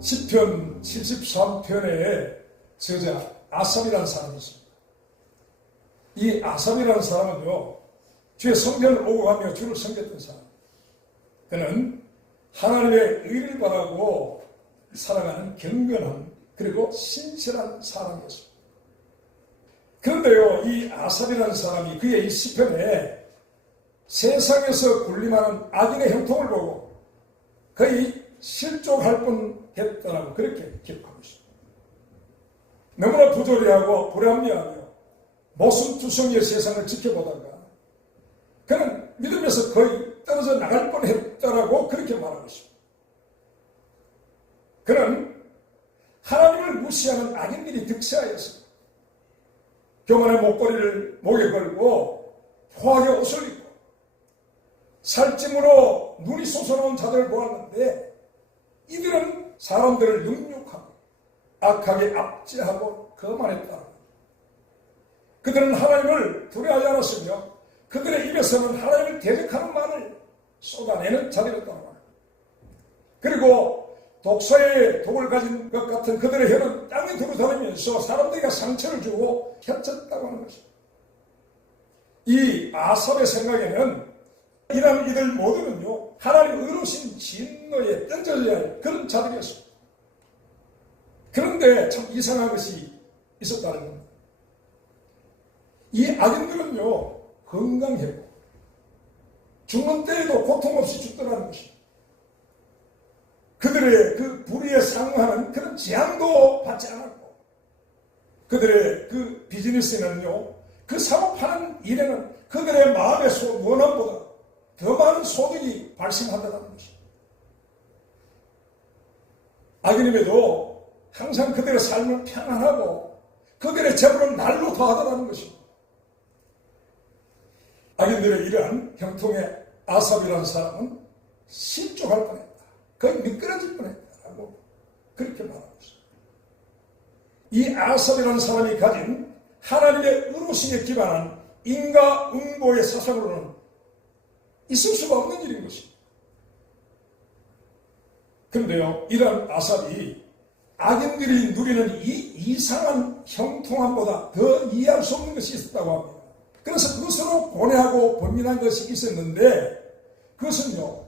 시편 73편의 저자 아삽이라는 사람이 있습니다. 이 아삽이라는 사람은요, 주의 성전을 오고 가며 주를 섬겼던 사람. 그는 하나님의 의를 바라고 살아가는 경건한 그리고 신실한 사람이었습니다. 그런데요, 이 아삽이라는 사람이 그의 이 시편에 세상에서 군림하는 악인의 형통을 보고 거의 실족할 뻔했다라고 그렇게 기록하고 있습니다. 너무나 부조리하고 불합리하며 모순투성이의 세상을 지켜보다가 그는 믿음에서 거의 떨어져 나갈 뻔했다라고 그렇게 말하고 있습니다. 그는 하나님을 무시하는 악인들이 득세하였습니다. 교만의 목걸이를 목에 걸고 포하게 옷을 입고 살찜으로 눈이 솟아나온 자들을 보았는데 이들은 사람들을 능욕하고 악하게 압제하고 거만했다. 그들은 하나님을 두려워하지 않았으며 그들의 입에서는 하나님을 대적하는 말을 쏟아내는 자들이었다고 합니다. 그리고 독소의 독을 가진 것 같은 그들의 혀는 땅에 두루 다니면서 사람들에게 상처를 주고 혀쳤다고 하는 것입니다. 이 아삽의 생각에는 이런 이들 모두는요, 하나님 의로우신 진노에 던져져야 할 그런 자들이었습니다. 그런데 참 이상한 것이 있었다는 겁니다. 이 악인들은요, 건강했고 죽는 때에도 고통 없이 죽더라는 것입니다. 그들의 그 불의에 상응하는 그런 재앙도 받지 않았고 그들의 그 비즈니스에는요, 그 사업하는 일에는 그들의 마음의 원함보다 더 많은 소득이 발생한다는 것입니다. 악인임에도 항상 그들의 삶은 평안하고 그들의 재물은 날로 더하다는 것입니다. 악인들의 이러한 형통의 아삽이라는 사람은 실족할 뻔했다. 거의 미끄러질 뻔했다라고 그렇게 말하고 있습니다. 이 아삽이라는 사람이 가진 하나님의 의로심에 기반한 인과응보의 사상으로는 있을 수가 없는 일인 것입니다. 그런데요, 이런 아삽이 악인들이 누리는 이 이상한 형통함보다 더 이해할 수 없는 것이 있었다고 합니다. 그래서 그것으로 고뇌하고 번민한 것이 있었는데 그것은요,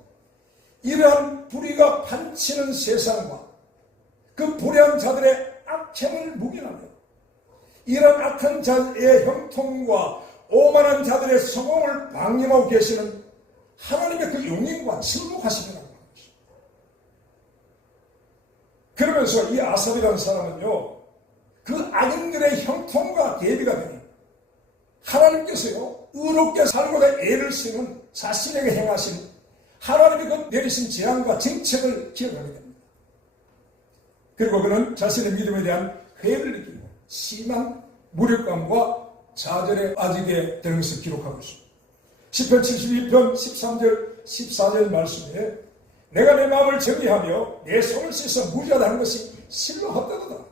이러한 불의가 판치는 세상과 그 불의한 자들의 악행을 묵인하며 이러한 악한 자의 형통과 오만한 자들의 성공을 방임하고 계시는 하나님의 그 용인과 승복하심이라고 하는 것입니다. 그러면서 이 아삽이라는 사람은요, 그 악인들의 형통과 대비가 되는 하나님께서요, 의롭게 살고자 애를 쓰는 자신에게 행하신 하나님이 그 내리신 재앙과 정책을 기억하게 됩니다. 그리고 그는 자신의 믿음에 대한 회의를 느끼고 심한 무력감과 좌절에 빠지게 되는 것을 기록하고 있습니다. 시편 72편 13절 14절 말씀에 내가 내 마음을 정리하며 내 손을 씻어 무지하다 하는 것이 실로 헛되도다.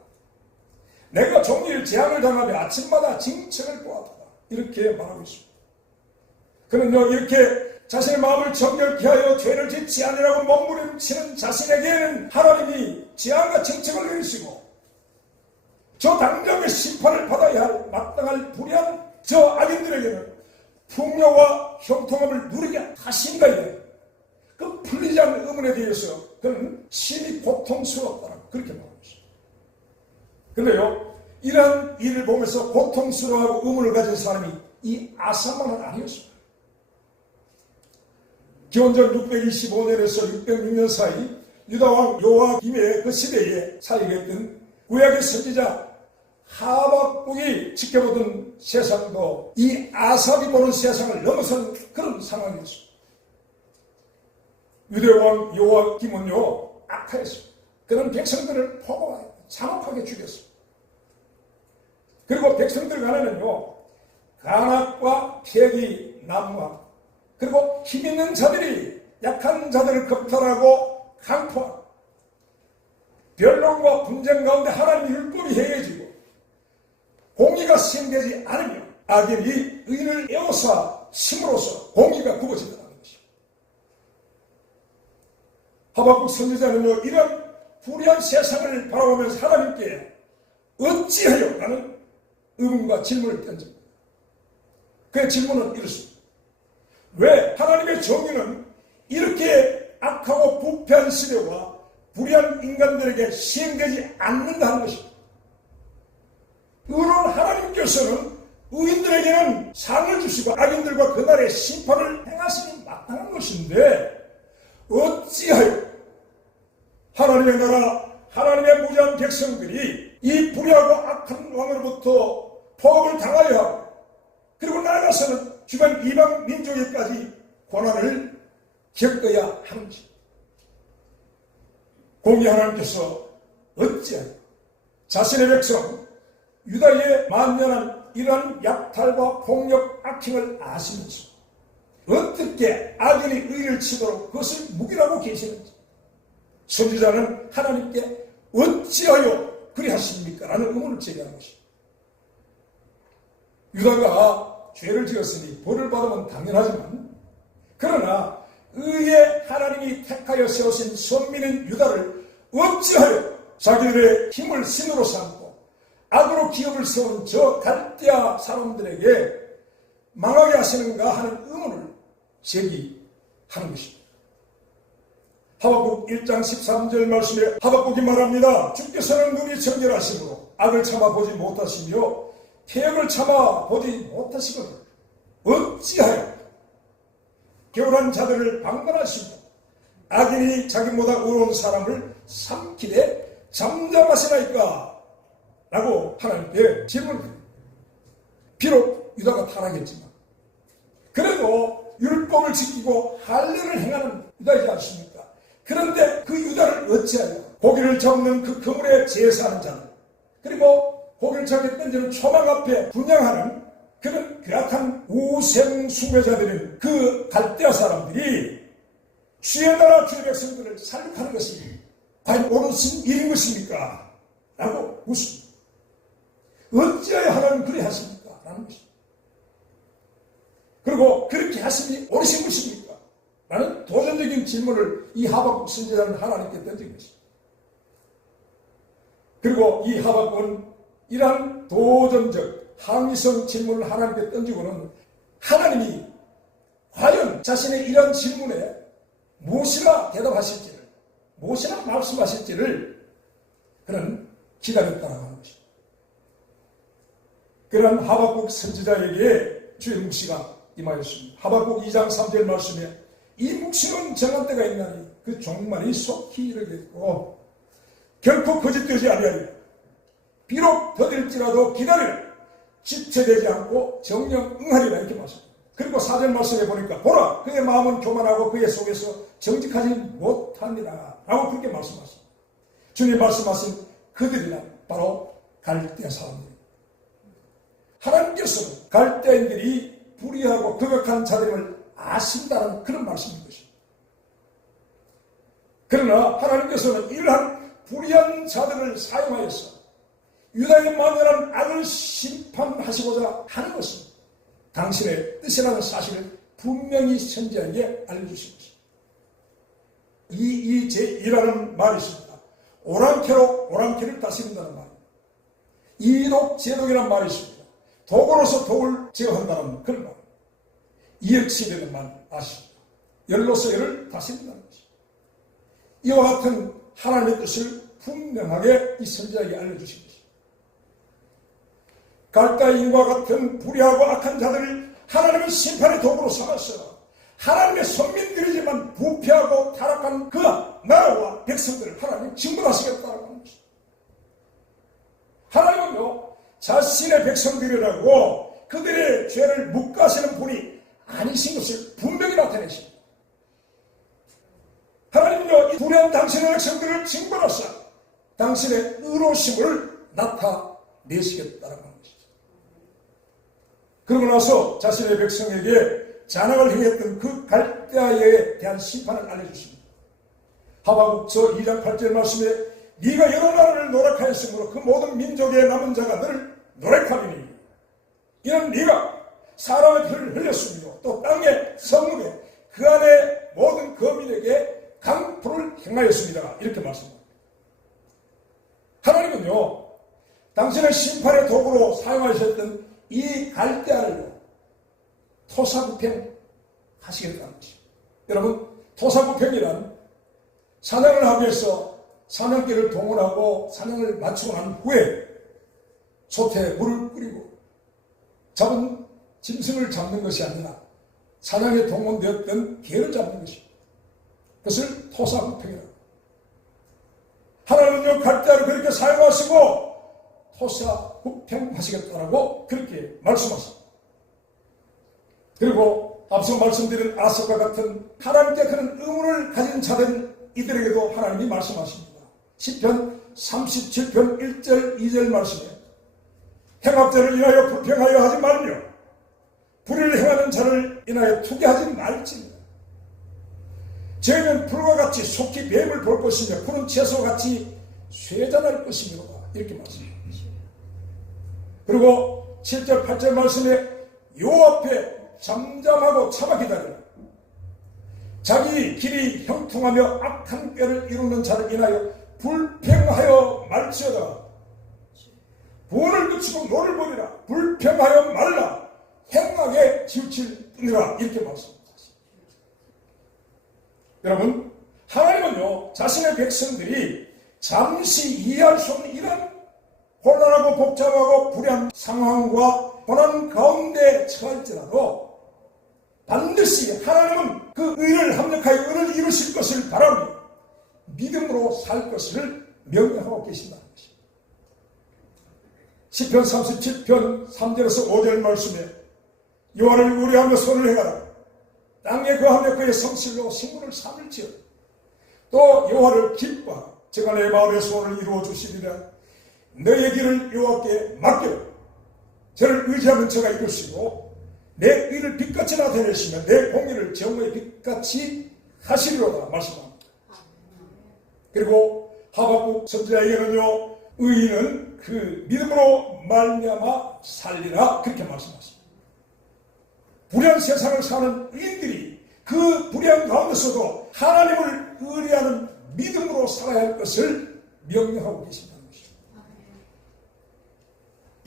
내가 종일 재앙을 당하며 아침마다 징책을 보았다. 이렇게 말하고 있습니다. 그는요, 이렇게 자신의 마음을 정결케 하여 죄를 짓지 않으라고 몸부림치는 자신에게는 하나님이 재앙과 징책을 내리시고 저 당장의 심판을 받아야 할 마땅할 불의한 저 악인들에게는 풍요와 형통함을 누리게 하신다에 그 풀리지 않는 의문에 대해서 그는 심히 고통스러웠다고 그렇게 말하고 있습니다. 그런데요, 이러한 일을 보면서 고통스러워하고 의문을 가진 사람이 이 아삽만은 아니었습니다. 기원전 625년에서 606년 사이 유다왕 요아김의 그 시대에 살아있던 구약의 선지자 하박국이 지켜보던 세상도 이 아삽이 보는 세상을 넘어선 그런 상황이었습니다. 유대왕 요아김은요, 악하였습니다. 그런 백성들을 포고하여 잔혹하게 죽였습니다. 그리고 백성들 간에는요, 간악과 폐기, 난무함, 그리고 힘있는 자들이 약한 자들을 겁탈하고 강포하고 변론과 분쟁 가운데 하나님의 율법이 해해지고 공의가 시행되지 않으며 악인이 의인을 에워싸 심으로써 공의가 굽어진다는 것입니다. 하박국 선지자는요, 이런 불의한 세상을 바라보면서 하나님께 어찌하여 라는 의문과 질문을 던집니다. 그의 질문은 이렇습니다. 왜 하나님의 정의는 이렇게 악하고 부패한 시대와 불의한 인간들에게 시행되지 않는다 하는 것입니다. 의로운 하나님께서는 의인들에게는 상을 주시고 악인들과 그날의 심판을 행하시니 마땅한 것인데 어찌하여 하나님의 나라, 하나님의 무지한 백성들이 이 불의하고 악한 왕으로부터 포업을 당하여 하고 그리고 나아가서는 주변 이방 민족에까지 고난을 겪어야 하는지 공의 하나님께서 어찌하여 자신의 백성 유다에 만연한 이러한 약탈과 폭력 악행을 아시면서 어떻게 악인이 의를 치도록 그것을 묵인하고 계시는지 선지자는 하나님께 어찌하여 그리하십니까? 라는 의문을 제기하는 것입니다. 유다가 죄를 지었으니 벌을 받으면 당연하지만 그러나 의의 하나님이 택하여 세우신 선민인 유다를 어찌하여 자기들의 힘을 신으로 삼고 악으로 기업을 세운 저 갈대아 사람들에게 망하게 하시는가 하는 의문을 제기하는 것입니다. 하박국 1장 13절 말씀에 하박국이 말합니다. 주께서는 눈이 정결하심으로 악을 참아보지 못하시며 태역을 참아보지 못하시거든 어찌하여 교란한 자들을 방관하시고 악인이 자기보다 의로운 사람을 삼키되 잠잠하시나이까? 라고 하나님께 질문합니다. 비록 유다가 타락했지만 그래도 율법을 지키고 할례를 행하는 유다이지 않습니까? 그런데 그 유다를 어찌하여 고기를 잡는 그 그물에 제사하는 자들 그리고 고기를 잡게 던지는 초막 앞에 분양하는 그런 괴악한 우생 숭배자들인 그 갈대아 사람들이 주의 나라 주의 백성들을 살육하는 것이 과연 옳은 일인 것입니까? 라고 묻습니다. 어찌하여 하나님 그리 하십니까? 라는 것입니다. 그리고 그렇게 하심이 옳으신 것입니까? 라는 도전적인 질문을 이 하박국 선지자는 하나님께 던진 것입니다. 그리고 이 하박국은 이러한 도전적 항의성 질문을 하나님께 던지고는 하나님이 과연 자신의 이런 질문에 무엇이나 대답하실지를 무엇이나 말씀하실지를 그는 기다렸다고 하는 것입니다. 그런 하박국 선지자에게 주의 묵시가 임하였습니다. 하박국 2장 3절 말씀에 이 묵시는 정한 때가 있나니 그 종말이 속히 이르겠고 결코 거짓되지 아니하리라. 비록 더딜지라도 기다리라. 지체되지 않고 정령 응하리라 이렇게 말씀합니다. 그리고 4절 말씀에 보니까 보라 그의 마음은 교만하고 그의 속에서 정직하지 못합니다 라고 그렇게 말씀하십니다. 주님 말씀하신 그들이란 바로 갈대아 사람들입니다. 하나님께서는 갈대아인들이 불의하고 거역한 자들임을 아신다는 그런 말씀인 것입니다. 그러나 하나님께서는 이러한 불의한 자들을 사용하여서 유다의 만연한 악을 심판하시고자 하는 것입니다. 당신의 뜻이라는 사실을 분명히 선지자에게 알려주신 것입니다. 이 제2라는 말이 있습니다. 오랑캐로 오랑캐를 다스린다는 말입니다. 이독 제독이라는 말이 있습니다. 독으로서 독을 제어한다는 그런 말. 이역시대는 말 아십니다. 열로서 열을 다스린다는 것입니다. 이와 같은 하나님의 뜻을 분명하게 이 선지자에게 알려주신 것입니다. 갈대아인과 같은 불의하고 악한 자들을 하나님의 심판의 도구로 삼아서 하나님의 선민들이지만 부패하고 타락한 그 나라와 백성들을 하나님 징벌하시겠다고 하는 것입니다. 하나님은요 자신의 백성들이라고 그들의 죄를 묵과하시는 분이 아니신 것을 분명히 나타내십니다. 하나님은요 이 불의한 당신의 백성들을 징벌하사 당신의 의로우심을 나타내시겠다는 것입니다. 그러고 나서 자신의 백성에게 잔악을 행했던 그 갈대아에 대한 심판을 알려주십니다. 하박국 저 2장 8절 말씀에 네가 여러 나라를 노력하였으므로 그 모든 민족의 남은 자가 너를 노력하리니 이는 네가 사람의 피를 흘렸으며 또 땅의 성읍에 그 안에 모든 거민에게 강포를 행하였습니다. 이렇게 말씀합니다. 하나님은요, 당신의 심판의 도구로 사용하셨던 이 갈대알로 토사구팽 하시겠다는 것입니다. 여러분, 토사구팽이란 사냥을 하기 위해서 사냥개를 동원하고 사냥을 마치고 난 후에 솥에 물을 끓이고 잡은 짐승을 잡는 것이 아니라 사냥에 동원되었던 개를 잡는 것입니다. 그것을 토사구팽이라고. 하나님은요, 갈대알을 그렇게 사용하시고 토사구팽 하시겠다라고 그렇게 말씀하십니다. 그리고 앞서 말씀드린 아석과 같은 하나님께 그런 의문을 가진 자들 이들에게도 하나님이 말씀하십니다. 시편 37편 1절 2절 말씀에 행악자를 인하여 불평하여 하지 말며 불의를 행하는 자를 인하여 투기하지 말지니라. 저희는 불과 같이 속히 뱀을 볼 것이며 푸른 채소같이 쇠잔할 것이므로다. 이렇게 말씀합니다. 그리고 7절 8절 말씀에 요 앞에 잠잠하고 참아 기다리라. 자기 길이 형통하며 악한 꾀를 이루는 자를 인하여 불평하여 말지어다. 부원을 그치고 노를 버리라. 불평하여 말라. 행하게 치우칠 뿐이라. 이렇게 말씀합니다. 여러분, 하나님은요, 자신의 백성들이 잠시 이해할 수 없는 이런 혼란하고 복잡하고 불의한 상황과 고난 가운데 처할지라도 반드시 하나님은 그 의를 합력하여 의를 이루실 것을 바라며 믿음으로 살 것을 명령하고 계신다는 것입니다. 시편 37편 3절에서 5절 말씀에 여호와를 의뢰하며 손을 행하라. 땅에 거하며 그의 성실로 식물을 삼을지어 또 여호와를 기뻐하라. 제가 내 마음의 소원을 이루어 주시리라. 너의 길을 여호와께 맡겨 저를 의지하면 저가 이루시고 내 의를 빛같이 나타내시며 내 공의를 정오의 빛같이 하시리로다 말씀합니다. 그리고 하박국 선지자에게는요, 의인은 그 믿음으로 말미암아 살리라 그렇게 말씀하십니다. 불의한 세상을 사는 의인들이 그 불의한 가운데서도 하나님을 의뢰하는 믿음으로 살아야 할 것을 명령하고 계신다는 것입니다.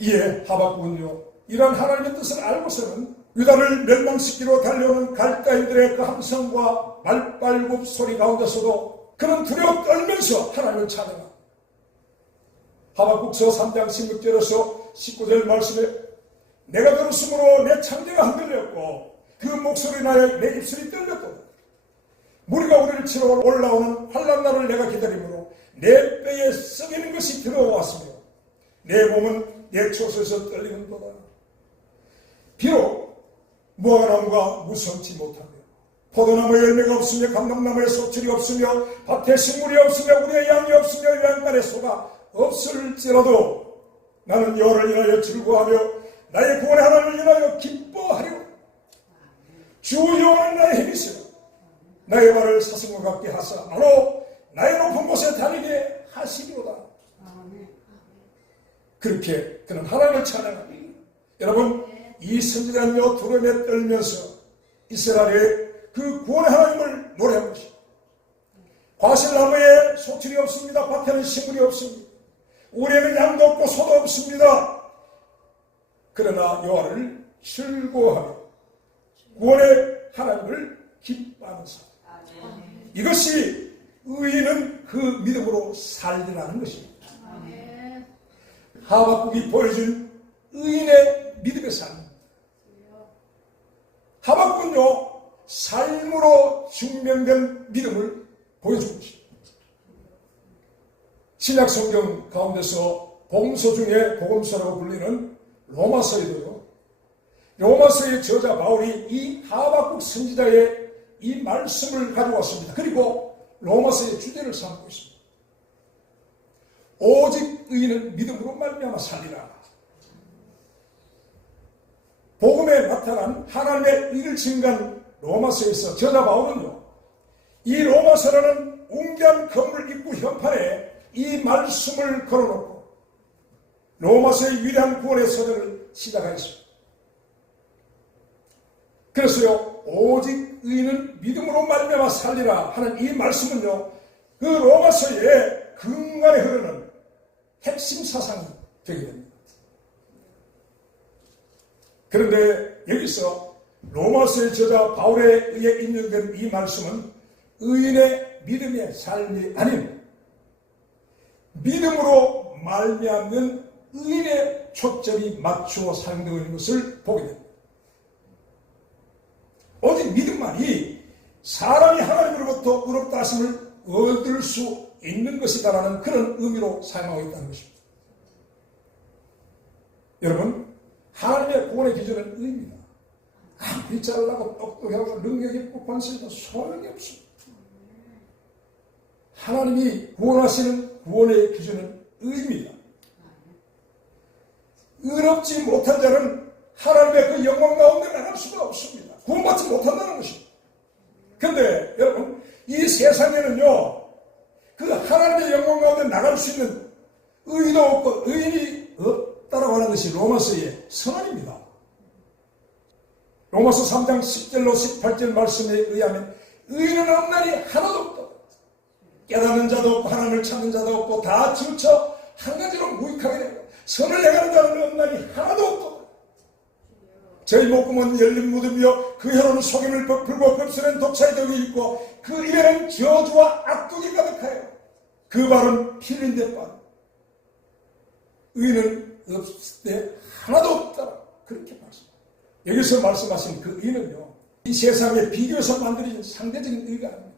이에 하박국은요, 이러한 하나님의 뜻을 알고서는 유다를 멸망시키러 달려오는 갈대인들의 그 함성과 말발굽 소리 가운데서도 그는 두려워 떨면서 하나님을 찬양합니다. 하박국서 3장 16절에서 19절 말씀에 내가 들었으므로 내 창자가 흔들렸고 그 목소리 나에 내 입술이 떨렸도다. 무리가 우리를 치러 올라오는 환난날을 내가 기다림으로 내 뼈에 썩이는 것이 들어왔으며 내 몸은 내 초소에서 떨리는도다. 비록 무화과나무가 무성치 못하며 포도나무에 열매가 없으며 감람나무에 소출이 없으며 밭에 식물이 없으며 우리의 양이 없으며 양간에 소가 없을지라도 나는 여호와를 인하여 즐거워하며 나의 구원의 하나님을 인하여 기뻐하리라. 주 여호와는 나의 힘이시라. 나의 발을 사슴과 같게 하사 나로 나의 높은 곳에 다니게 하시리로다. 그렇게 그는 하나님을 찬양합니다. 여러분, 이 선지자는요, 두려움에 떨면서 이스라엘의 그 구원의 하나님을 노래한 것입니다. 과실나무에 소출이 없습니다. 밭에는 식물이 없습니다. 우리에는 양도 없고 소도 없습니다. 그러나 여호와를 즐거워하며 구원의 하나님을 기뻐하는 삶. 이것이 의인은 그 믿음으로 살리라는 것입니다. 하박국이 보여준 의인의 믿음의 삶. 하박국은요, 삶으로 증명된 믿음을 보여준 것입니다. 신약 성경 가운데서 복음서 중에 복음서라고 불리는 로마서에도요, 로마서의 저자 바울이 이 하박국 선지자의 이 말씀을 가져왔습니다. 그리고 로마서의 주제를 삼고 있습니다. 오직 의인은 믿음으로 말미암아 살리라. 복음에 나타난 하나님의 의를 증거한 로마서에서 저자 바울은요, 이 로마서라는 웅장한 건물 입구 현판에 이 말씀을 걸어놓고 로마서의 위대한 구원의 서적을 시작하였습니다. 그래서요, 오직 의인은 믿음으로 말미암아 살리라 하는 이 말씀은요, 그 로마서의 근간에 흐르는 핵심 사상이 되게 됩니다. 그런데 여기서 로마서의 저자 바울에 의해 인용된 이 말씀은 의인의 믿음의 삶이 아닌 믿음으로 말미암는 의인의 초점이 맞추어 사용되고 있는 것을 보게 됩니다. 오직 믿음만이 사람이 하나님으로부터 의롭다 하심을 얻을 수 있는 것이다라는 그런 의미로 사용하고 있다는 것입니다. 여러분, 하나님의 구원의 기준은 의입니다. 아무리 잘나고 똑똑하고 능력 있고 권세도 소용이 없습니다. 하나님이 구원하시는 구원의 기준은 의입니다. 의롭지 못한 자는 하나님의 그 영광 가운데 나갈 수가 없습니다. 구원받지 못한다는 것입니다. 그런데 여러분, 이 세상에는요, 그 하나님의 영광 가운데 나갈 수 있는 의도 없고 의인이 없다라고 하는 것이 로마서의 선언입니다. 로마서 3장 10절로 18절 말씀에 의하면 의인은 없나니 하나도 없다. 깨닫는 자도 없고 하나님을 찾는 자도 없고 다 지쳐 한 가지로 무익하게 되고 선을 행하는 자는 없나니 하나도 없다. 저희 목구멍은 열린 무덤이요 그 혀로는 속임을 불고 급수는 독차의 덕이 있고 그 입에는 저주와 악독이 가득하여 그 발은 피를 발 의인은 없을 때 하나도 없다. 그렇게 말씀합니다. 여기서 말씀하신 그 의는요, 이 세상에 비교해서 만들어진 상대적인 의가 아닙니다.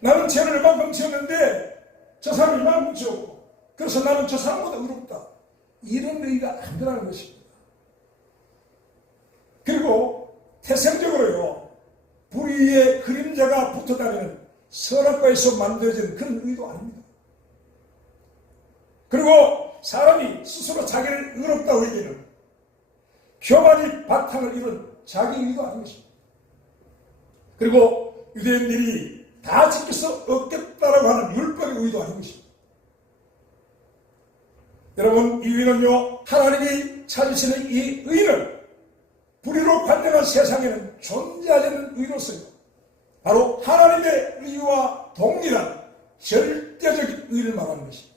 나는 죄를 이만큼 지었는데 저 사람이 이만큼 지었고 그래서 나는 저 사람보다 의롭다. 이런 의가 아니라는 것입니다. 그리고 태생적으로요, 불의의 그림자가 붙어다니는 선악과에서 만들어진 그런 의도 아닙니다. 그리고 사람이 스스로 자기를 의롭다고 여기는 교만이 바탕을 이룬 자기 의도 아닌 것입니다. 그리고 유대인들이 다 지킬 수 없겠다라고 하는 율법의 의도 아닌 것입니다. 여러분, 이 의는요, 하나님이 찾으시는 이 의는 불의로 관념한 세상에는 존재하지 않는 의로서요, 바로 하나님의 의와 동일한 절대적인 의를 말하는 것입니다.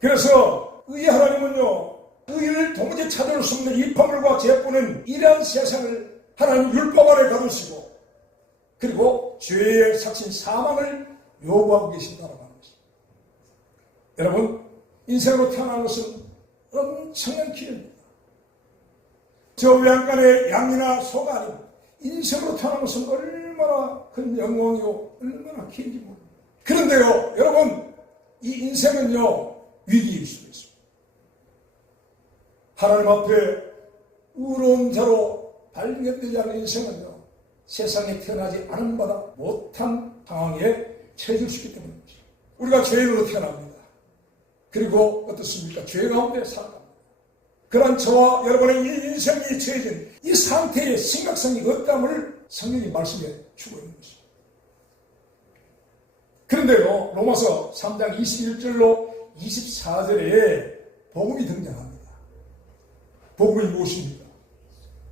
그래서 의의 하나님은요, 의를 도무지 찾아올 수 없는 이 파멸과 재뿌는 이러한 세상을 하나님 율법 아래 가두시고 그리고 죄의 삭신 사망을 요구하고 계신다고 하는 것입니다. 여러분, 인생으로 태어난 것은 엄청난 기회입니다. 저 외양간의 양이나 소가 아니고 인생으로 태어난 것은 얼마나 큰 영광이요 얼마나 기회인지 모릅니다. 그런데요, 여러분, 이 인생은요 위기일 수도 있습니다. 하나님 앞에 의로운 자로 발견되지 않은 인생은요, 세상에 태어나지 않은 바다 못한 상황에 처해질 수 있기 때문입니다. 우리가 죄인으로 태어납니다. 그리고 어떻습니까? 죄 가운데 살아갑니다. 그러한 저와 여러분의 이 인생이 처해진 이 상태의 심각성이 어떠함을 성경이 말씀해 주고 있는 것입니다. 그런데요, 로마서 3장 21절로 24절에 복음이 등장합니다. 복음이 무엇입니까?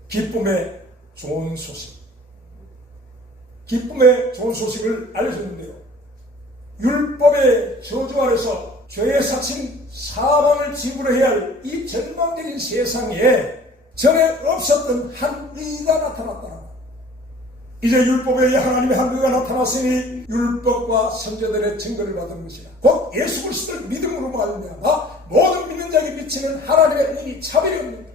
기쁨의 좋은 소식. 기쁨의 좋은 소식을 알려줬는데요, 율법의 저주 아래서 죄의 삭힌 사망을 지불해야 할 이 절망적인 세상에 전에 없었던 한 의가 나타났다. 이제 율법에 의해 하나님의 한 의가 나타났으니 율법과 선지자들의 증거를 받은 것이라. 곧 예수 그리스도를 믿음으로 말미암아 모든 믿는 자에게 비치는 하나님의 의이 차별이 없는 것.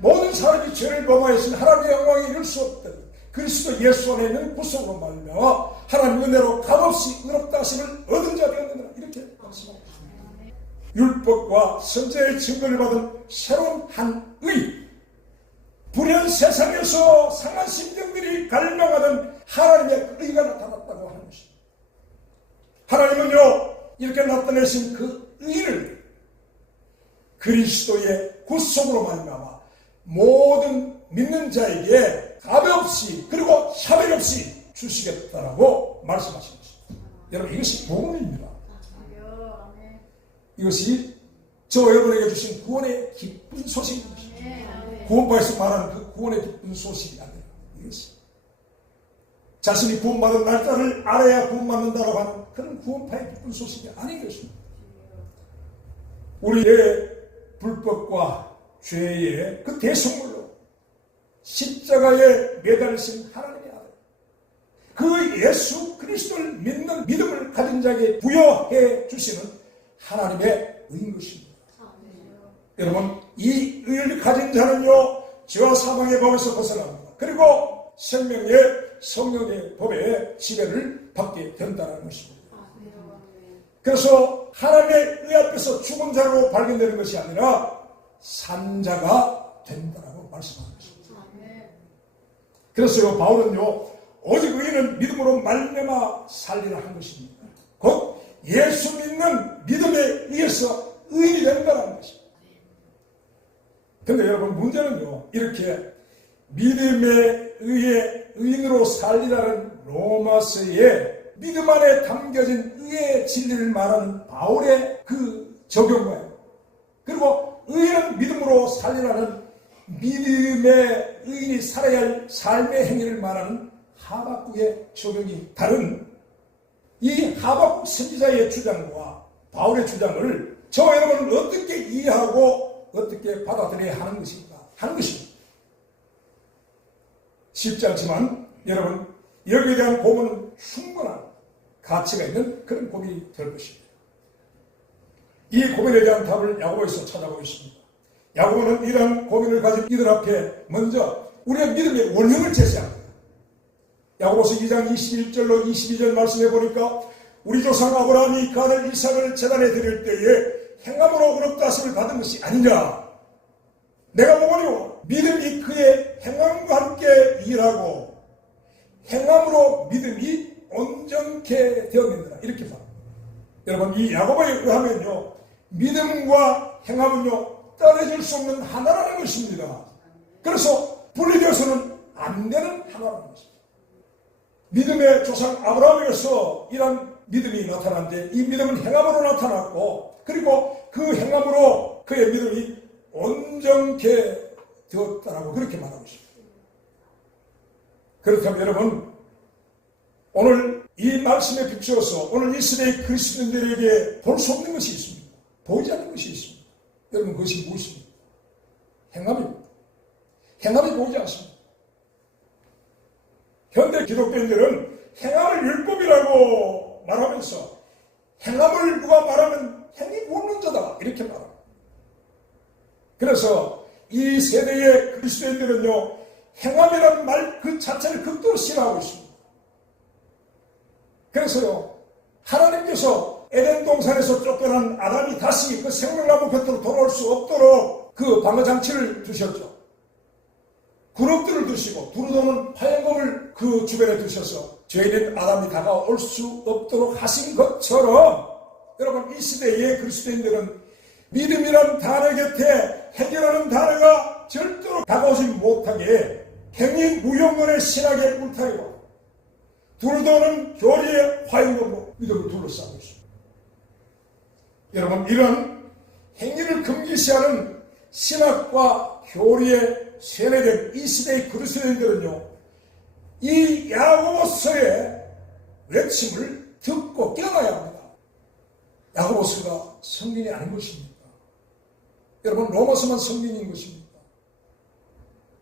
모든 사람이 죄를 범하였으니 하나님의 영광에 이를 수 없다. 그리스도 예수 안에 있는 구속으로 말미암아 하나님 은혜로 값없이 의롭다 하심을 얻은 자 되었느니라. 이렇게 말씀합니다. 율법과 선지자의 증거를 받은 새로운 한 의, 불현 세상에서 상한 심정들이 갈망하던 하나님의 의가 나타났다고 하는 것입니다. 하나님은요, 이렇게 나타내신 그 의를 그리스도의 구속으로 말미암아 모든 믿는 자에게 값없이 그리고 차별 없이 주시겠다라고 말씀하신 것입니다. 여러분, 이것이 복음입니다. 이것이 저 여러분에게 주신 구원의 기쁜 소식입니다. 구원파에서 말하는 그 구원의 기쁜 소식이 아니라 이것이 자신이 구원받은 날짜를 알아야 구원받는다라고 하는 그런 구원파의 기쁜 소식이 아닌 것입니다. 우리의 불법과 죄의 그 대속물로 십자가에 매달리신 하나님의 아들, 그 예수 그리스도를 믿는 믿음을 가진 자에게 부여해 주시는 하나님의 의인 것입니다. 여러분, 이 의를 가진 자는요, 죄와 사망의 법에서 벗어납니다. 그리고 생명의 성령의 법의 지배를 받게 된다는 것입니다. 그래서 하나님의 의 앞에서 죽은 자로 발견되는 것이 아니라 산자가 된다라고 말씀하는 것입니다. 그래서 바울은요, 오직 의인은 믿음으로 말미암아 살리라 한 것입니다. 곧 예수 믿는 믿음에 의해서 의인이 된다는 것입니다. 그런데 여러분, 문제는요, 이렇게 믿음에 의해 의인으로 살리라는 로마서의 믿음 안에 담겨진 의의 진리를 말하는 바울의 그 적용과요, 그리고 의인은 믿음으로 살리라는 믿음의 의인이 살아야 할 삶의 행위를 말하는 하박국의 적용이 다른 이 하박국 선지자의 주장과 바울의 주장을 저와 여러분은 어떻게 이해하고 어떻게 받아들여야 하는 것인가 하는 것입니다. 쉽지 않지만 여러분, 여기에 대한 고민은 충분한 가치가 있는 그런 고민이 될 것입니다. 이 고민에 대한 답을 야고보에서 찾아보겠습니다. 야고보는 이러한 고민을 가진 이들 앞에 먼저 우리의 믿음의 원형을 제시합니다. 야고보서 2장 21절로 22절 말씀해 보니까 우리 조상 아브라함이 그 아들 이삭을 제단에 드릴 때에 행함으로 의롭다 하심을 받은 것이 아니냐. 내가 보거니와 믿음이 그의 행함과 함께 일하고 행함으로 믿음이 온전케 되었느니라. 이렇게 말합니다. 여러분, 이 야고보에 의하면요, 믿음과 행함은요, 떨어질 수 없는 하나라는 것입니다. 그래서 분리되어서는 안 되는 하나라는 것입니다. 믿음의 조상 아브라함에게서 이런 믿음이 나타났는데 이 믿음은 행함으로 나타났고, 그리고 그 행함으로 그의 믿음이 온전케 되었다라고 그렇게 말하고 있습니다. 그렇다면 여러분, 오늘 이 말씀에 비추어서 오늘 이 시대의 그리스도인들에게 볼 수 없는 것이 있습니다. 보이지 않는 것이 있습니다. 여러분, 그것이 무엇입니까? 행함입니다. 행함이 보이지 않습니다. 현대 기독교인들은 행함을 율법이라고 말하면서 행함을 누가 말하면 행이 묻는 자다 이렇게 말합니다. 그래서 이 세대의 그리스도인들은요, 행함이라는 말 그 자체를 극도로 싫어하고 있습니다. 그래서요, 하나님께서 에덴 동산에서 쫓겨난 아담이 다시 그 생명나무 곁으로 돌아올 수 없도록 그 방어장치를 두셨죠. 그룹들을 두시고 두루도는 화염검을 그 주변에 두셔서 죄인인 아담이 다가올 수 없도록 하신 것처럼 여러분, 이 시대의 그리스도인들은 믿음이라는 단어 곁에 해결하는 단어가 절대로 다가오지 못하게 행위 무용론의 신학의 울타리와 두루도는 교리의 화염검으로 믿음을 둘러싸고 있습니다. 여러분, 이런 행위를 금기시하는 신학과 교리에 세뇌된 이 시대의 그리스도인들은요, 이 야고보서의 외침을 듣고 깨어나야 합니다. 야고보서가 성경이 아닌 것입니다. 여러분, 로마서만 성경인 것입니다.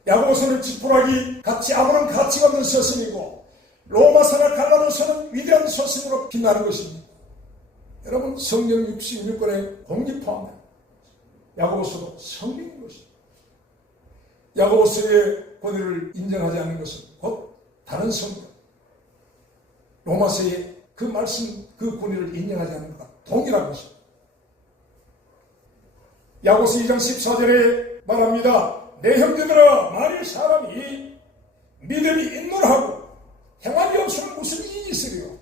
야고보서는 지푸라기 같이 아무런 가치가 없는 서신이고 로마서나 갈라디아서는 위대한 서신으로 빛나는 것입니다. 여러분, 성경 66권의 공기포함된 야고보서도 성경인 것입니다. 야고보서의 권위를 인정하지 않는 것은 곧 다른 성경, 로마서의 그 말씀, 그 권위를 인정하지 않는 것과 동일한 것입니다. 야고보서 2장 14절에 말합니다. 내 형제들아, 만일 사람이 믿음이 있노라하고 행함이 없으면 무슨 이익이 있으리요?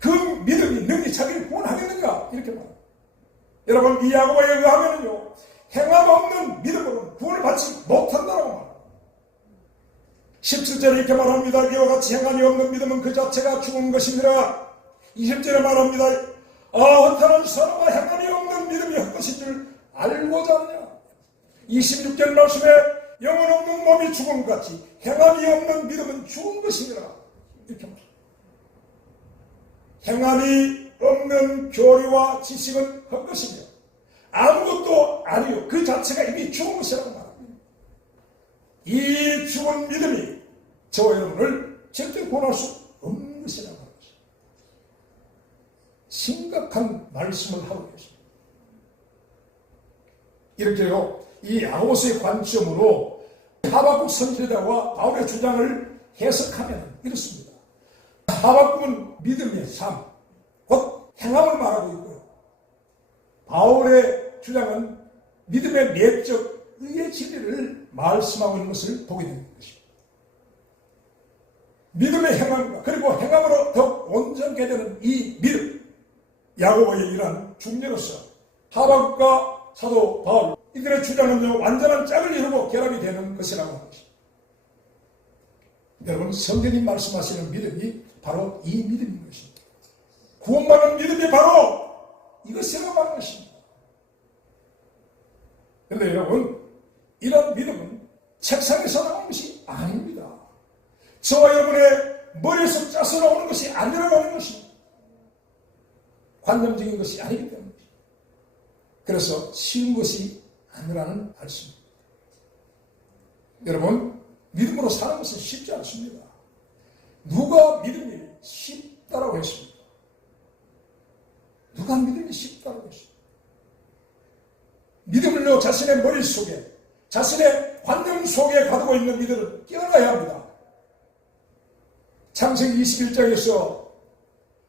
그 믿음이 능히 자기를 구원하겠느냐? 이렇게 말합니다. 여러분, 이 야고보에 의하면요, 행함 없는 믿음으로는 구원을 받지 못한다고 말합니다. 17절에 이렇게 말합니다. 이와 같이 행함이 없는 믿음은 그 자체가 죽은 것이니라. 20절에 말합니다. 허탄한 사람과 행함이 없는 믿음이 헛것인 줄 알고자 하느냐. 26절 말씀에 영혼 없는 몸이 죽은 것 같이 행함이 없는 믿음은 죽은 것이니라. 이렇게 말합니다. 행함이 없는 교리와 지식은 헛것이며 아무것도 아니요. 그 자체가 이미 죽은 것이라고 말합니다. 이 죽은 믿음이 저와 여러분을 절대 구원할 수 없는 것이라고 하는 것입니다. 심각한 말씀을 하고 계십니다. 이렇게요, 이 아모스의 관점으로 하박국 선지자와 바울의 주장을 해석하면 이렇습니다. 하박국은 믿음의 삶, 곧 행함을 말하고 있고요. 바울의 주장은 믿음의 내적 의의 진리를 말씀하고 있는 것을 보게 되는 것입니다. 믿음의 행함과 그리고 행함으로 더 온전케 되는 이 믿음, 야고보의 이러한 중재로서 하박국과 사도 바울 이들의 주장은요 완전한 짝을 이루고 결합이 되는 것이라고 하는 것입니다. 여러분, 성경이 말씀하시는 믿음이 바로 이 믿음인 것입니다. 구원받는 믿음이 바로 이것이라고 하는 것입니다. 그런데 여러분, 이런 믿음은 책상에서 나오는 것이 아닙니다. 저와 여러분의 머리에서 짜서 나오는 것이 아니라고 하는 것입니다. 관념적인 것이 아니기 때문에. 그래서 쉬운 것이 아니라는 말씀입니다. 여러분, 믿음으로 사는 것은 쉽지 않습니다. 누가 믿음이 쉽다라고 했습니까? 누가 믿음이 쉽다라고 했습니까? 믿음을요, 자신의 머릿속에, 자신의 관념 속에 가두고 있는 믿음을 깨어나야 합니다. 창세기 21장에서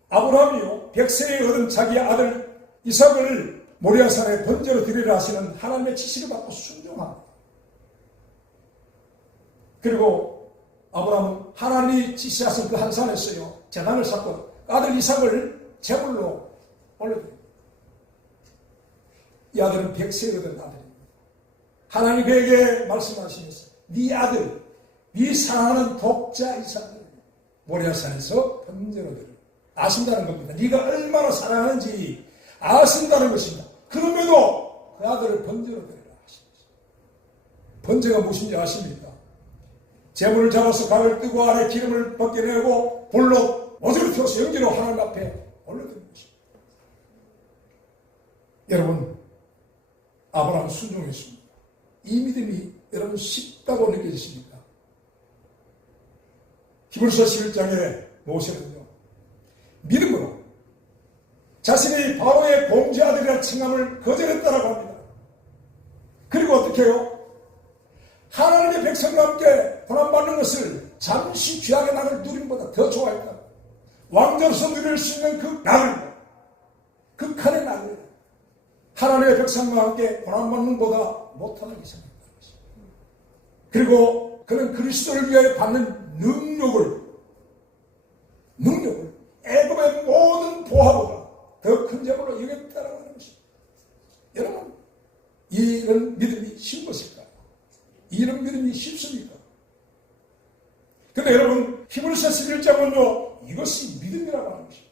아브라함이요, 100세에 얻은 자기 아들 이삭을 모리아산에 번제로 드리라 하시는 하나님의 지시를 받고 순종합니다. 그리고 아브라함은 하나님이 지시하신 그 한 산에서요, 제단을 쌓고 아들 이삭을 제물로 올려드립니다. 이 아들은 100세에 얻은 아들입니다. 하나님 그에게 말씀하시면서 네 아들, 네 사랑하는 독자 이삭을 모리아산에서 번제로 드리라. 아신다는 겁니다. 네가 얼마나 사랑하는지 아신다는 것입니다. 그럼에도 그 아들을 번제로 드리라 하십니다. 번제가 무엇인지 아십니까? 제물을 잡아서 가를 뜨고 아래 기름을 벗겨내고 불로 모조리 태워서 연기로 하나님 앞에 올려드리는 것입니다. 여러분, 아브라함은 순종했습니다. 이 믿음이 여러분 쉽다고 느껴지십니까? 히브리서 11장에 모세는요, 믿음으로 자신이 바로의 공주아들이라는 칭함을 거절했다라고 합니다. 그리고 어떻게 해요? 하나님의 백성과 함께 고난받는 것을 잠시 귀하게 낙을 누리는 것보다 더 좋아했다. 왕자로서 누릴 수 있는 그 낙을, 극한의 낙을 하나님의 백성과 함께 고난받는 것보다 못하게 생각했다는 것입니다. 그리고 그는 그리스도를 위하여 받는 능력을 애굽의 모든 보화보다 더 큰 제물로 여겼다라고 하는 것입니다. 여러분, 이런 믿음이 쉬운 것일까요? 이런 믿음이 쉽습니까? 그런데 여러분, 히브리서 11장은요, 이것이 믿음이라고 하는 것입니다.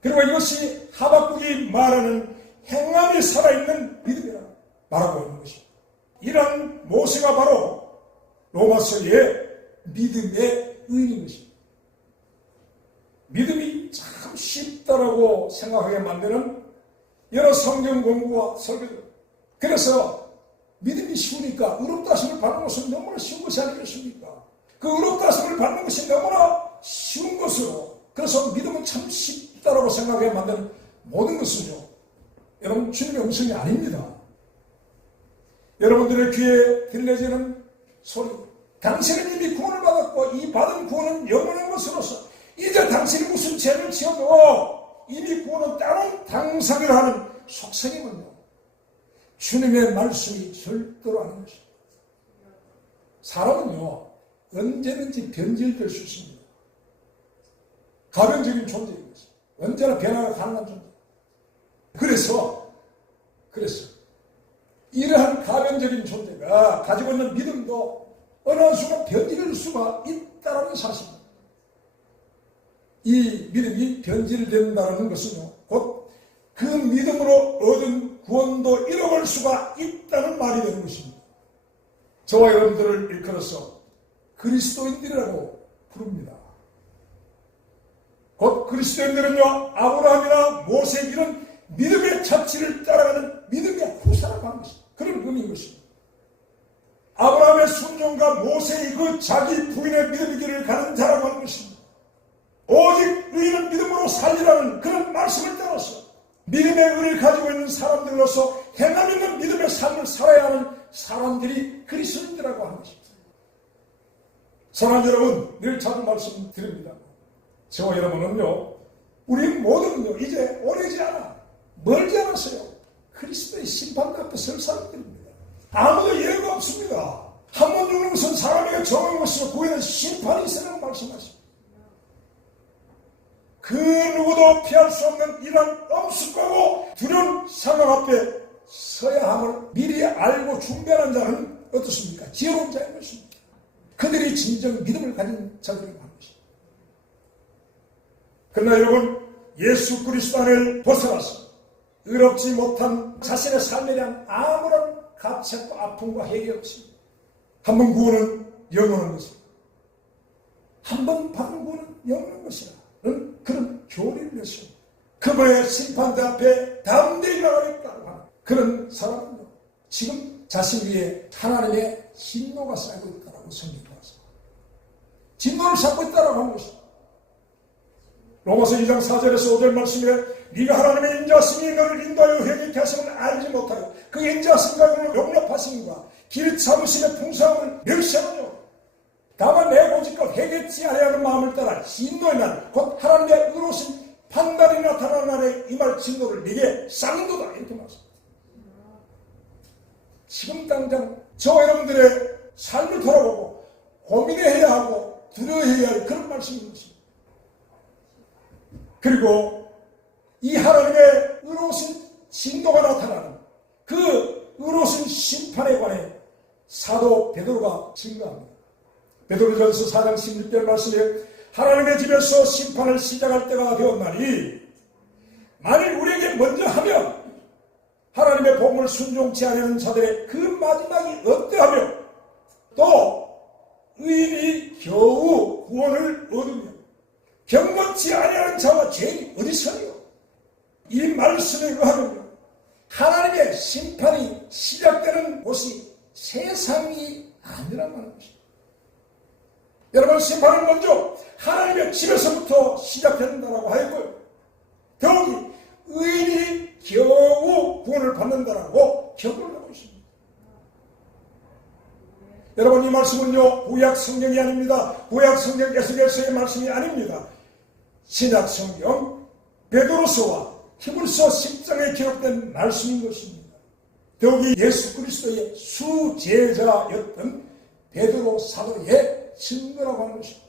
그리고 이것이 하박국이 말하는 행함이 살아있는 믿음이라고 말하고 있는 것입니다. 이런 모세가 바로 로마서의 믿음의 의인인 것입니다. 믿음이 참 쉽다라고 생각하게 만드는 여러 성경 공부와 설교들. 그래서 믿음이 쉬우니까 의롭다 하심을 받는 것은 너무나 쉬운 것이 아니겠습니까? 그 의롭다 하심을 받는 것이 너무나 쉬운 것으로, 그래서 믿음은 참 쉽다라고 생각하게 만드는 모든 것은요, 여러분, 주님의 음성이 아닙니다. 여러분들의 귀에 들려지는 소리, 당신은 이미 구원을 받았고 이 받은 구원은 영원한 것으로서 이제 당신이 무슨 죄를 지어도 이미 구원은 따로 당사를 하는 속성이군요. 주님의 말씀이 절대로 아닌 것입니다. 사람은요, 언제든지 변질될 수 있습니다. 가변적인 존재인 것입니다. 언제나 변화가 가능한 존재. 그래서 이러한 가변적인 존재가 가지고 있는 믿음도 어느 한 순간 변질될 수가 있다는 사실입니다. 이 믿음이 변질된다는 것은요, 곧 그 믿음으로 얻은 구원도 잃어버릴 수가 있다는 말이 되는 것입니다. 저와 여러분들을 일컬어서 그리스도인들이라고 부릅니다. 곧 그리스도인들은요, 아브라함이나 모세 이런 믿음의 자취를 따라가는 믿음의 후사라고 하는 것입니다. 그런 의미인 것입니다. 아브라함의 순종과 모세의 그 자기 부인의 믿음의 길을 가는 자라고 하는 것입니다. 오직 의인은 믿음으로 살리라는 그런 말씀을 따라서 믿음의 의를 가지고 있는 사람들로서 행함 있는 믿음의 삶을 살아야 하는 사람들이 그리스도인이라고 하는 것입니다. 사랑하는 여러분, 늘 자주 말씀드립니다. 저와 여러분은요, 우리 모두는요, 이제 오래지 않아, 멀지 않았어요. 그리스도의 심판 앞에 설 사람들입니다. 아무도 예외가 없습니다. 한 번 죽는 것은 사람에게 정한 것이고 구에는 심판이 있으라고 말씀하십니다. 그 누구도 피할 수 없는 이런 엄숙하고 두려운 상황 앞에 서야 함을 미리 알고 준비하는 자는 어떻습니까? 지혜로운 자인 것입니다. 그들이 진정 믿음을 가진 자들이라고 하는 것입니다. 그러나 여러분, 예수 그리스도 안을 벗어나서 의롭지 못한 자신의 삶에 대한 아무런 가책과 아픔과 해결이 없습니다. 한 번 구원은 영원한 것입니다. 한 번 받은 구원은 영원한 것이라 그런 교리를 냈습니다. 그분의 심판대 앞에 담대히 나가겠다고 하는 그런 사람은요, 지금 자신 위에 하나님의 진노가 쌓이고 있다고 성경이 나왔습니다. 진노를 쌓고 있다고 하는 것입니다. 로마서 2장 4절에서 5절 말씀에 네가 하나님의 인자하심이 너를 인도하여 회개케 하심을 알지 못하여 그 인자하심과 그를 용납하심과 길 참으심의 풍성함을 멸시하느뇨. 다만 내 고집과 회개치 아니하는 마음을 따라 진노의 날 곧 하나님의 의로우신 판단이 나타나는 날에 이 말 진노를 네게 쌍도다 이렇게 말씀합니다. 지금 당장 저와 여러분들의 삶을 돌아보고 고민해야 하고 두려워해야 할 그런 말씀인 것입니다. 그리고 이 하나님의 의로우신 진노가 나타나는 그 의로우신 심판에 관해 사도 베드로가 증거합니다. 베드로전서 4장 16절 말씀에 하나님의 집에서 심판을 시작할 때가 되었나니 만일 우리에게 먼저 하면 하나님의 복음을 순종치 않는 자들의 그 마지막이 어떠하며 또 의인이 겨우 구원을 얻으며 경건치 아니하는 자와 죄인이 어디서요? 이 말씀에 의하면 하나님의 심판이 시작되는 곳이 세상이 아니라는 것입니다. 여러분, 심판은 먼저 하나님의 집에서부터 시작된다라고 하였고요. 더욱이 의인이 겨우 구원을 받는다라고 경고를 하고 있습니다. 여러분, 이 말씀은요, 구약 성경이 아닙니다. 구약 성경 에스겔서의 말씀이 아닙니다. 신약 성경 베드로서와 히브리서 10장에 기록된 말씀인 것입니다. 더욱이 예수 그리스도의 수제자였던 베드로 사도의 증거라고 하는 것입니다.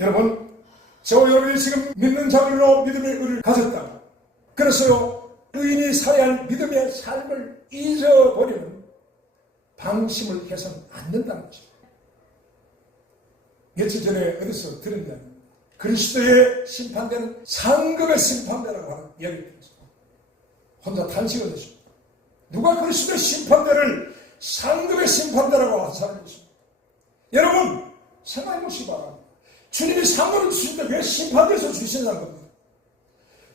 여러분, 저와 여러분이 지금 믿는 자들로 믿음의 의를 가졌다. 그래서요, 의인이 살아야 할 믿음의 삶을 잊어버리는 방심을 해서는 안 된다는 것입니다. 며칠 전에 어디서 들은 이야기, 그리스도의 심판대는 상급의 심판대라고 하는 이야기를 들었습니다. 혼자 탄식을 했습니다. 누가 그리스도의 심판대를 상급의 심판대라고 한 사람이 있습니다. 여러분, 생각해 보시기 바랍니다. 주님이 상급을 주시는데 왜 심판대에서 주시냐는 겁니다.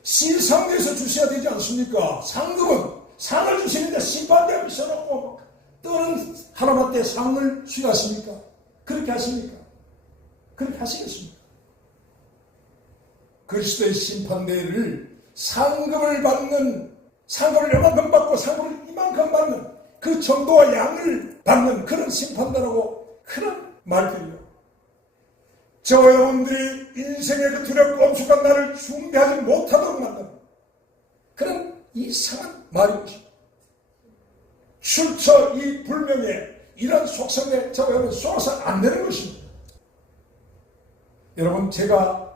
실상대에서 주셔야 되지 않습니까? 상급은 상을 주시는데 심판대에 미쳐놓고 떠는 하나님한테 상을 수여하십니까? 그렇게 하십니까? 그렇게 하시겠습니까? 그리스도의 심판대를 상급을 받는, 상급을 이만큼 받고 상급을 이만큼 받는 그 정도와 양을 받는 그런 심판대라고 그런 말들이요. 저와 여러분들이 인생의 그 두렵고 엄숙한 날을 준비하지 못하도록 만드는 그런 이상한 말이죠. 출처 이 불명예 이런 속성에 저와 여러분 쏘아서 안 되는 것입니다. 여러분, 제가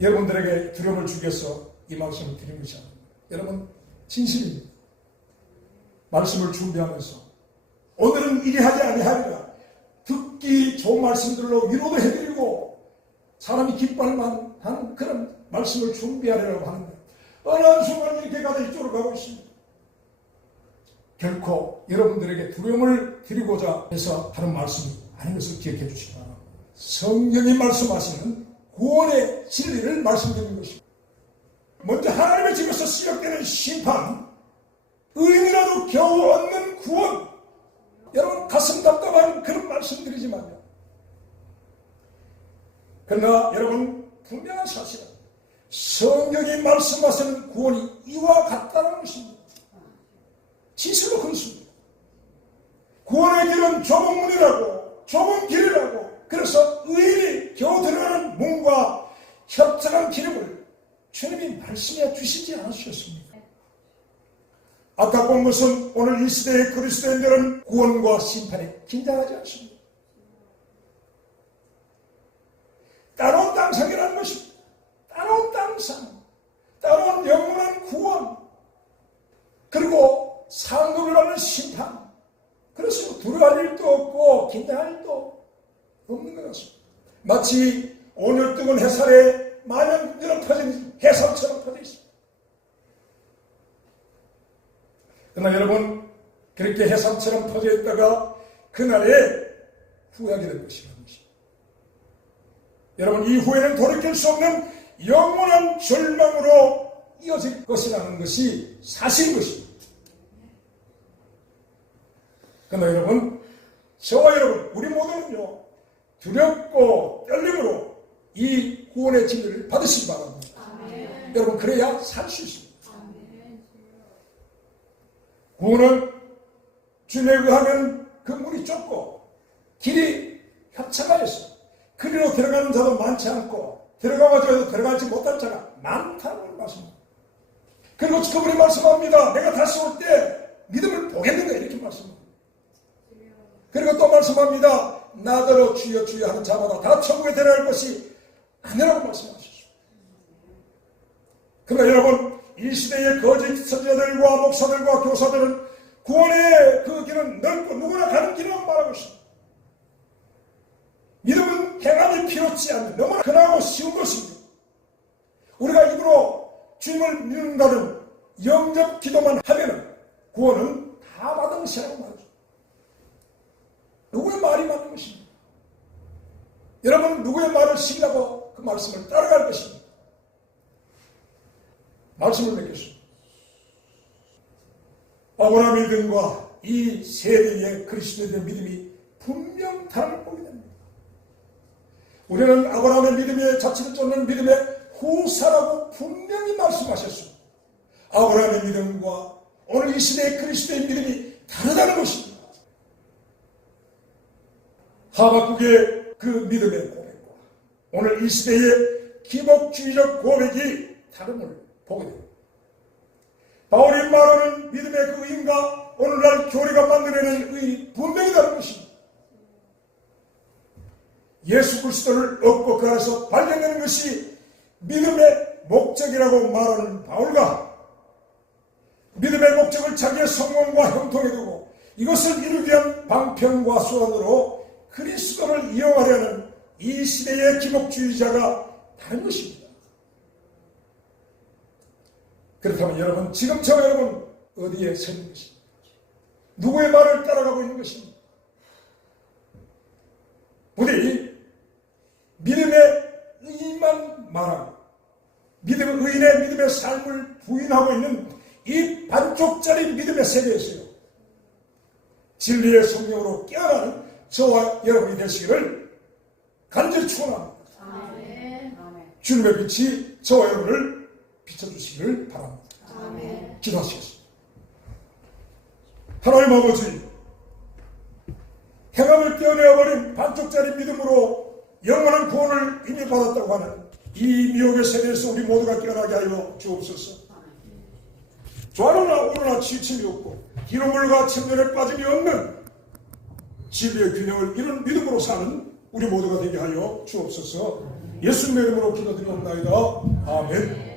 여러분들에게 두려움을 주기 위해서 이 말씀을 드린 것이 아닙니다. 여러분, 진실입니다. 말씀을 준비하면서 오늘은 이리 하지 아니하리라, 듣기 좋은 말씀들로 위로도 해드리고 사람이 기뻐할 만한 그런 말씀을 준비하려고 하는데 어느 한순간 이렇게 가다 이쪽으로 가고 있습니다. 결코 여러분들에게 두려움을 드리고자 해서 하는 말씀이 아닌 것을 기억해 주시기 바랍니다. 성경이 말씀하시는 구원의 진리를 말씀드리는 것입니다. 먼저 하나님의 집에서 시작되는 심판, 의인이라도 겨우 얻는 구원. 여러분 가슴 답답한 그런 말씀드리지만요, 그러나 여러분 분명한 사실은 성경이 말씀하시는 구원이 이와 같다는 것입니다. 진실로 그렇습니다. 구원의 길은 좁은 문이라고, 좁은 길이라고, 그래서 의인이 겨우 들어가는 문과 협착한 기름을 주님이 말씀해 주시지 않으셨습니까? 안타까운 것은 오늘 이 시대의 그리스도인들은 구원과 심판에 긴장하지 않습니다. 따로운 땅상이라는 것입니다. 따로운 땅상, 따로운 영원한 구원, 그리고 상급을 받는 심판. 그래서 두려워할 일도 없고 긴장할 일도 없는 것 같습니다. 마치 오늘 뜨거운 햇살에 만연처럼 퍼진 해삼처럼 퍼져 있습니다. 그러나 여러분, 그렇게 해삼처럼 퍼져 있다가 그날에 후회하게 될 것이라는 것입니다. 여러분, 이후에는 돌이킬 수 없는 영원한 절망으로 이어질 것이라는 것이 사실인 것입니다. 그러나 여러분, 저와 여러분, 우리 모두는요, 두렵고 떨림으로 이 구원의 진리를 받으시기 바랍니다. 아멘. 여러분, 그래야 살 수 있습니다. 아멘. 구원은 주님에 의하면 그 문이 좁고 길이 협착하였어. 그리로 들어가는 자도 많지 않고 들어가가지고 들어가지 못할 자가 많다고 말씀합니다. 그리고 그분이 말씀합니다. 내가 다시 올 때 믿음을 보겠는가 이렇게 말씀합니다. 그리고 또 말씀합니다. 나더러 주여 주여 하는 자마다 다 천국에 들어갈 것이 아니라고 말씀하셨습니다. 그러나 여러분, 이 시대의 거짓 선지자들과 목사들과 교사들은 구원의 그 길은 넓고 누구나 가는 길이라고 말하고 있습니다. 믿음은 행함이 필요 없지 않는 너무나 흔하고 쉬운 것입니다. 우리가 입으로 주님을 믿는다는 영접 기도만 하면 구원은 다 받은 것이라고 말하죠. 누구의 말이 맞는 것입니다. 여러분, 누구의 말을 신뢰하고 그 말씀을 따라갈 것입니다. 말씀을 맺겠습니다. 아브라함의 믿음과 이 세대의 그리스도의 믿음이 분명 다름을 보게 됩니다. 우리는 아브라함의 믿음의 자치를 쫓는 믿음의 후사라고 분명히 말씀하셨습니다. 아브라함의 믿음과 오늘 이 시대의 그리스도의 믿음이 다르다는 것입니다. 하박국의 그 믿음의 고백과 오늘 이 시대의 기복주의적 고백이 다름을 보게 됩니다. 바울이 말하는 믿음의 그 의인과 오늘날 교리가 만들어내는 의인이 분명히 다른 것입니다. 예수 그리스도를 얻고 그 안에서 발견되는 것이 믿음의 목적이라고 말하는 바울과 믿음의 목적을 자기의 성공과 형통에 두고 이것을 이루기 위한 방편과 수단으로 그리스도를 이용하려는 이 시대의 기복주의자가 다른 것입니다. 그렇다면 여러분, 지금 저와 여러분 어디에 서 있는 것입니까? 누구의 말을 따라가고 있는 것입니까? 부디 믿음의 의인만 말하고 의인의 믿음의 삶을 부인하고 있는 이 반쪽짜리 믿음의 세계에서요, 진리의 성령으로 깨어나는 저와 여러분이 되시기를 간절히 축원합니다. 주님의 빛이 저와 여러분을 비춰주시기를 바랍니다. 아멘. 기도하시겠습니다. 하나님 아버지, 행함을 떼어내어버린 반쪽짜리 믿음으로 영원한 구원을 이미 받았다고 하는 이 미혹의 세대에서 우리 모두가 깨어나게 하여 주옵소서. 좌로나 우로나 치침이 없고 기름물과 침전에 빠짐이 없는 진리의 균형을 이룬 믿음으로 사는 우리 모두가 되게 하여 주옵소서. 예수님의 이름으로 기도드리옵나이다. 아멘.